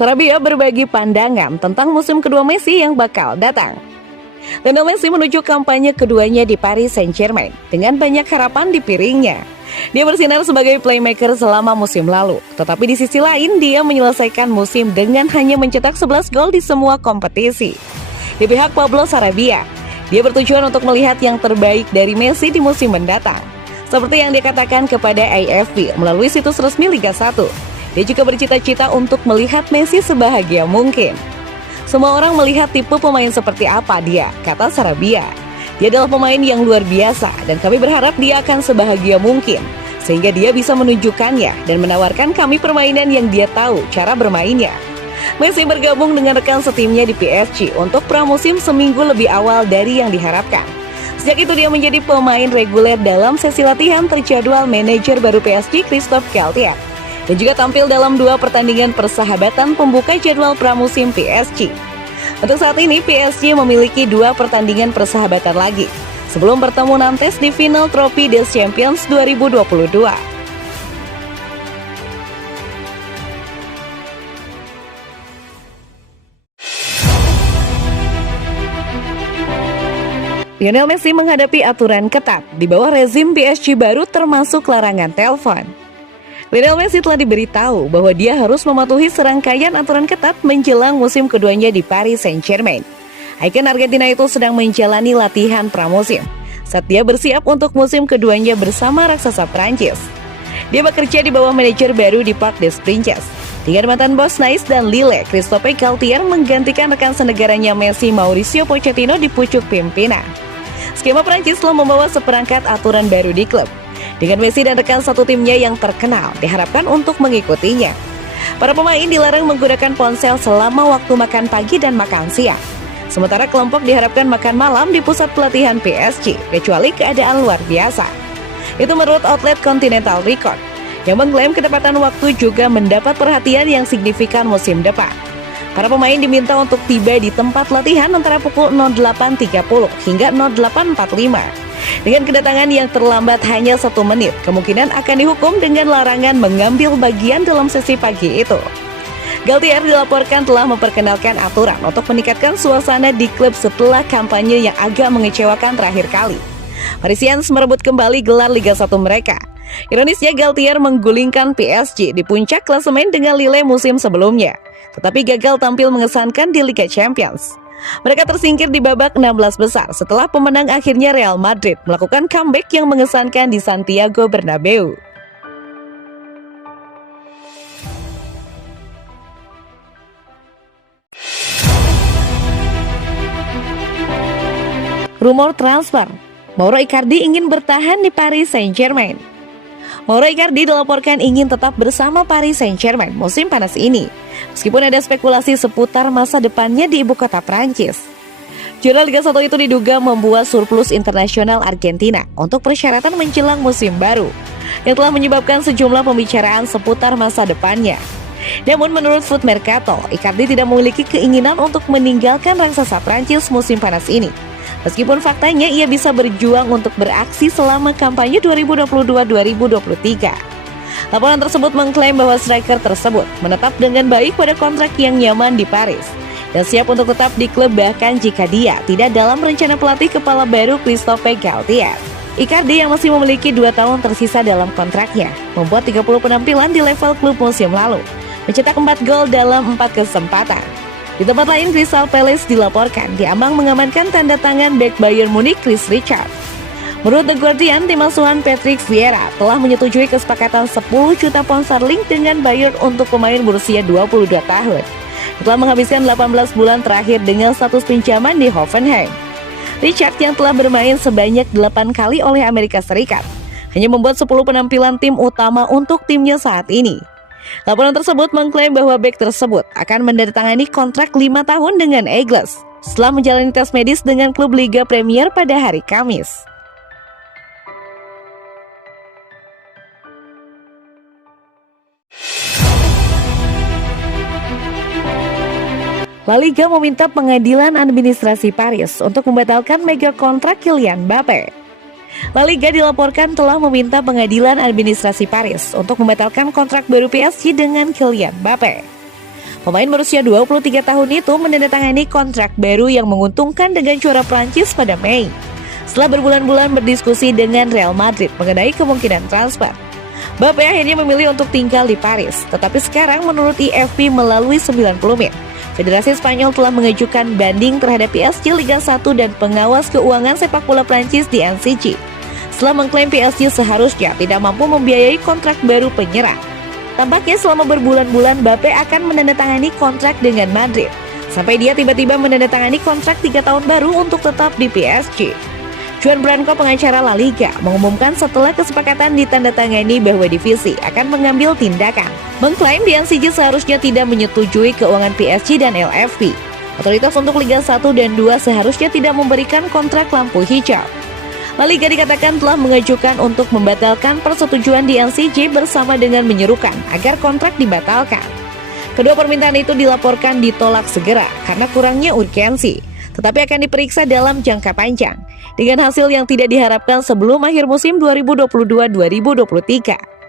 Sarabia berbagi pandangan tentang musim kedua Messi yang bakal datang. Lionel Messi menuju kampanye keduanya di Paris Saint-Germain dengan banyak harapan di piringnya. Dia bersinar sebagai playmaker selama musim lalu, tetapi di sisi lain dia menyelesaikan musim dengan hanya mencetak 11 gol di semua kompetisi. Di pihak Pablo Sarabia, dia bertujuan untuk melihat yang terbaik dari Messi di musim mendatang. Seperti yang dikatakan kepada AFP melalui situs resmi Liga 1. Dia juga bercita-cita untuk melihat Messi sebahagia mungkin. Semua orang melihat tipe pemain seperti apa dia, kata Sarabia. Dia adalah pemain yang luar biasa dan kami berharap dia akan sebahagia mungkin, sehingga dia bisa menunjukkannya dan menawarkan kami permainan yang dia tahu cara bermainnya. Messi bergabung dengan rekan setimnya di PSG untuk pramusim seminggu lebih awal dari yang diharapkan. Sejak itu dia menjadi pemain reguler dalam sesi latihan terjadwal manajer baru PSG Christophe Galtier, dan juga tampil dalam 2 pertandingan persahabatan pembuka jadwal pramusim PSG. Untuk saat ini PSG memiliki 2 pertandingan persahabatan lagi sebelum bertemu Nantes di final Trophée des Champions 2022. Lionel Messi menghadapi aturan ketat di bawah rezim PSG baru termasuk larangan telepon. Lionel Messi telah diberitahu bahwa dia harus mematuhi serangkaian aturan ketat menjelang musim keduanya di Paris Saint-Germain. Ikon Argentina itu sedang menjalani latihan pramusim saat dia bersiap untuk musim keduanya bersama raksasa Prancis. Dia bekerja di bawah manajer baru di Parc des Princes dengan mantan bos Nice dan Lille, Christophe Galtier menggantikan rekan senegaranya Messi, Mauricio Pochettino di pucuk pimpinan. Skema Prancis telah membawa seperangkat aturan baru di klub, dengan Messi dan rekan satu timnya yang terkenal diharapkan untuk mengikutinya. Para pemain dilarang menggunakan ponsel selama waktu makan pagi dan makan siang. Sementara kelompok diharapkan makan malam di pusat pelatihan PSG, kecuali keadaan luar biasa. Itu menurut outlet Continental Record, yang mengklaim ketepatan waktu juga mendapat perhatian yang signifikan musim depan. Para pemain diminta untuk tiba di tempat latihan antara pukul 08.30 hingga 08.45. Dengan kedatangan yang terlambat hanya 1 menit, kemungkinan akan dihukum dengan larangan mengambil bagian dalam sesi pagi itu. Galtier dilaporkan telah memperkenalkan aturan untuk meningkatkan suasana di klub setelah kampanye yang agak mengecewakan terakhir kali. Parisiens merebut kembali gelar Liga 1 mereka. Ironisnya Galtier menggulingkan PSG di puncak klasemen dengan Lille musim sebelumnya, tetapi gagal tampil mengesankan di Liga Champions. Mereka tersingkir di babak 16 besar setelah pemenang akhirnya Real Madrid melakukan comeback yang mengesankan di Santiago Bernabeu. Rumor transfer, Mauro Icardi ingin bertahan di Paris Saint-Germain. Mauro Icardi dilaporkan ingin tetap bersama Paris Saint-Germain musim panas ini, meskipun ada spekulasi seputar masa depannya di ibu kota Prancis. Jurnal Liga 1 itu diduga membuat surplus internasional Argentina untuk persyaratan menjelang musim baru, yang telah menyebabkan sejumlah pembicaraan seputar masa depannya. Namun menurut Foot Mercato, Icardi tidak memiliki keinginan untuk meninggalkan raksasa Prancis musim panas ini, meskipun faktanya ia bisa berjuang untuk beraksi selama kampanye 2022-2023. Laporan tersebut mengklaim bahwa striker tersebut menetap dengan baik pada kontrak yang nyaman di Paris dan siap untuk tetap di klub bahkan jika dia tidak dalam rencana pelatih kepala baru Christophe Galtier. Icardi yang masih memiliki 2 tahun tersisa dalam kontraknya membuat 30 penampilan di level klub musim lalu, mencetak 4 gol dalam 4 kesempatan. Di tempat lain, Crystal Palace dilaporkan diambang mengamankan tanda tangan bek Bayern Munich Chris Richard. Menurut The Guardian, tim asuhan Patrick Vieira telah menyetujui kesepakatan 10 juta pound sterling dengan Bayern untuk pemain berusia 22 tahun. Setelah menghabiskan 18 bulan terakhir dengan status pinjaman di Hoffenheim. Richard yang telah bermain sebanyak 8 kali oleh Amerika Serikat hanya membuat 10 penampilan tim utama untuk timnya saat ini. Laporan tersebut mengklaim bahwa bek tersebut akan menandatangani kontrak 5 tahun dengan Eagles setelah menjalani tes medis dengan klub Liga Premier pada hari Kamis. La Liga meminta pengadilan administrasi Paris untuk membatalkan mega kontrak Kylian Mbappe. La Liga dilaporkan telah meminta pengadilan administrasi Paris untuk membatalkan kontrak baru PSG dengan Kylian Mbappe. Pemain berusia 23 tahun itu menandatangani kontrak baru yang menguntungkan dengan juara Prancis pada Mei. Setelah berbulan-bulan berdiskusi dengan Real Madrid mengenai kemungkinan transfer, Mbappe akhirnya memilih untuk tinggal di Paris. Tetapi sekarang menurut IFP melalui 90 Min, Federasi Spanyol telah mengajukan banding terhadap PSG Liga 1 dan pengawas keuangan sepak bola Prancis di NCG. Setelah mengklaim PSG seharusnya tidak mampu membiayai kontrak baru penyerang. Tampaknya selama berbulan-bulan Mbappe akan menandatangani kontrak dengan Madrid, sampai dia tiba-tiba menandatangani kontrak 3 tahun baru untuk tetap di PSG. Juan Branco, pengacara La Liga, mengumumkan setelah kesepakatan ditandatangani bahwa divisi akan mengambil tindakan, mengklaim di NCG seharusnya tidak menyetujui keuangan PSG dan LFP. Otoritas untuk Liga 1 dan 2 seharusnya tidak memberikan kontrak lampu hijau. La Liga dikatakan telah mengajukan untuk membatalkan persetujuan di NCG bersama dengan menyerukan agar kontrak dibatalkan. Kedua permintaan itu dilaporkan ditolak segera karena kurangnya urgensi, tetapi akan diperiksa dalam jangka panjang, dengan hasil yang tidak diharapkan sebelum akhir musim 2022-2023.